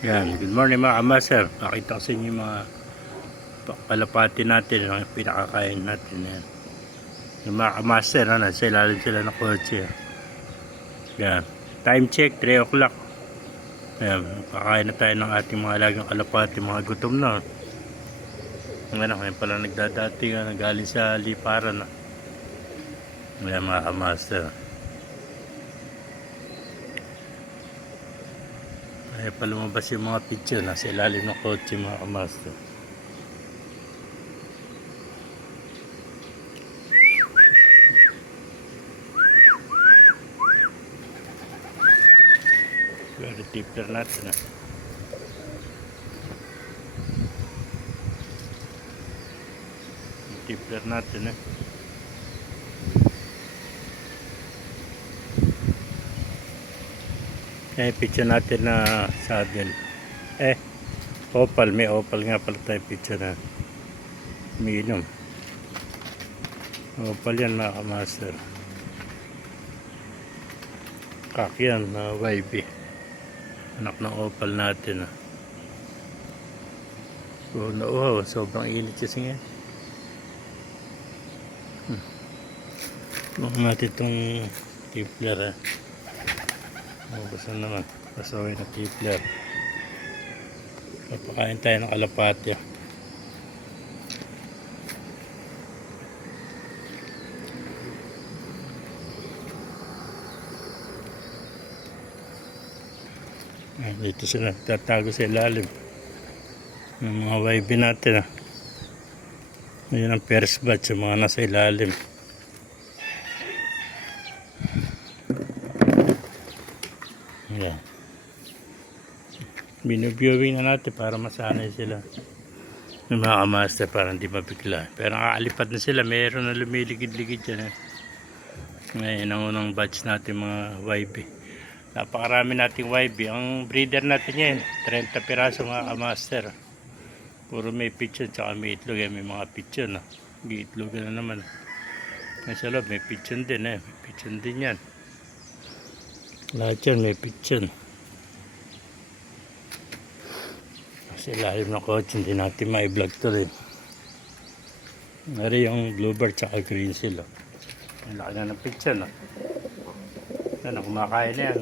Yan, good morning mga kamaster. Pakita ko sa inyo yung mga kalapati natin, yung pinakakain natin. Yan. Yung mga kamaster, sa ilalim sila ng kotse. Yan. Time check, 3 o'clock. Yan, pakain na tayo ng ating mga alagang kalapati, mga gutom na. Ngayon pala nagdadating, galing sa liparan. Yan mga kamaster. Ay pa lumabas yung mga picture nasa ilalim ng kotse mga kamaster. Pero tipler natin tipler natin Kaya picture natin na saddle. Opal. May opal nga pala tayo picture na. Umiinom. Opal yan mga kamaster. Kakyan na YB. Anak ng opal natin. Nauhaw. Sobrang init kasi nga. Huwag natin itong tipler gusto naman pasawin na tipler. Papakain tayo ng kalapati. Dito sila tatago sa ilalim ng mga YB natin. Ngayon ang first batch yung mga nasa ilalim. Yan. Binuviewing na natin para masanay sila ng mga kamaster para hindi mabigla. Pero nakaalipad na sila, mayroon na lumiligid-ligid dyan. Ngayon ang unang batch natin mga YB. Napakarami nating YB. Ang breeder natin yan 30 piraso mga kamaster. Puro may pigeon tsaka may itlog. May mga pigeon. May itlog na naman. Sa loob may pigeon din. May pigeon din yan. Lahat yan may pigeon. Kasi lalim ng kotse hindi natin ma-vlog to rin. Nari yung bluebird tsaka green seal. Ang laki na ng pigeon. Yan, kumakain na yan.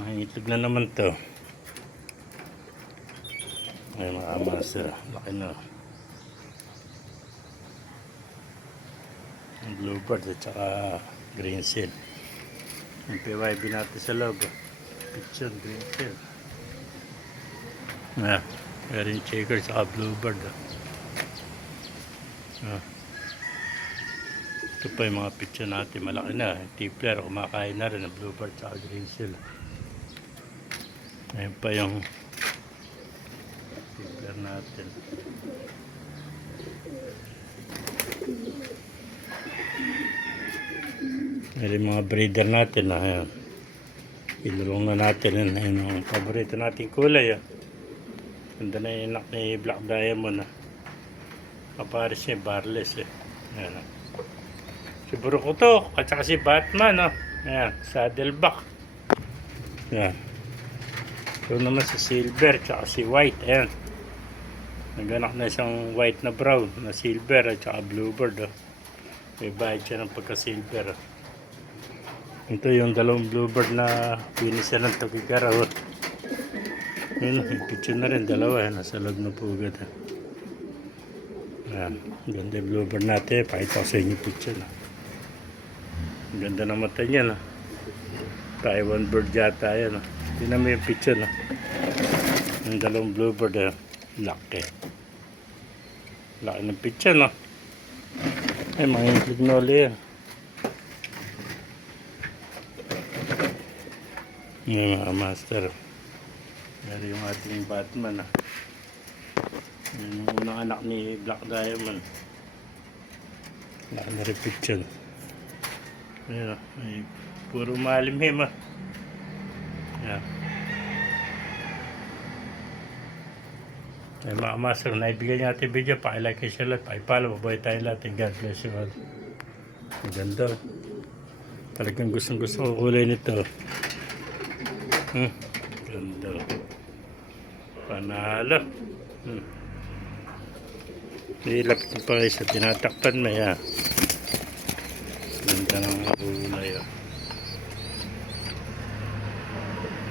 Mahitlog na naman to. Ay mga master, laki na. Ang bluebird at saka green seal. Yung PYB natin sa loob. Pigeon, green seal. Meron checker saka bluebird. Ito pa yung mga pigeon natin. Malaki na. Tipler, kumakain na rin ang bluebird saka green seal. Ayun pa yung tipler natin. Meron mga breeder natin. Inulong na natin. Ayun ang paborito natin kulay. Ganda na yung anak ni Black Diamond. Kaparis niya, barless. Ayan. Si Burukuto at saka si Batman. Ayan, saddleback. Ayan. Ito naman si Silver at saka si White. Ayan. Naganak na isang white na brown na silver at saka bluebird. May bayad siya ng pagka-silver. Ito yung dalawang bluebird na pinisa ng Tokigara. Yun, picture na rin, dalawa. Nasa loob na pugad. Ayan, ganda yung bluebird natin. Pakita ko sa inyo picture. Ganda ng mata niya. Taiwan bird yata yan. Tingnan mo yung picture. Yung dalawang bluebird. Laki. Laki ng picture. Ay, mga itlog na ulit yan. Yung mga master. Yan yung ating Batman. Yung unang anak ni Black Diamond. Laki na repetition. Ayan. Ay, puro malimhim. Yan. Ay mga master, naibigay natin video. Pakilike kayo sila. Pakipalo. Mabuhay tayo lahat. God bless you all. Maganda. Talagang gustong gusto ko kulay nito. Ganda. Panalo. Ilapit pa isa, tinatakpan mo yan.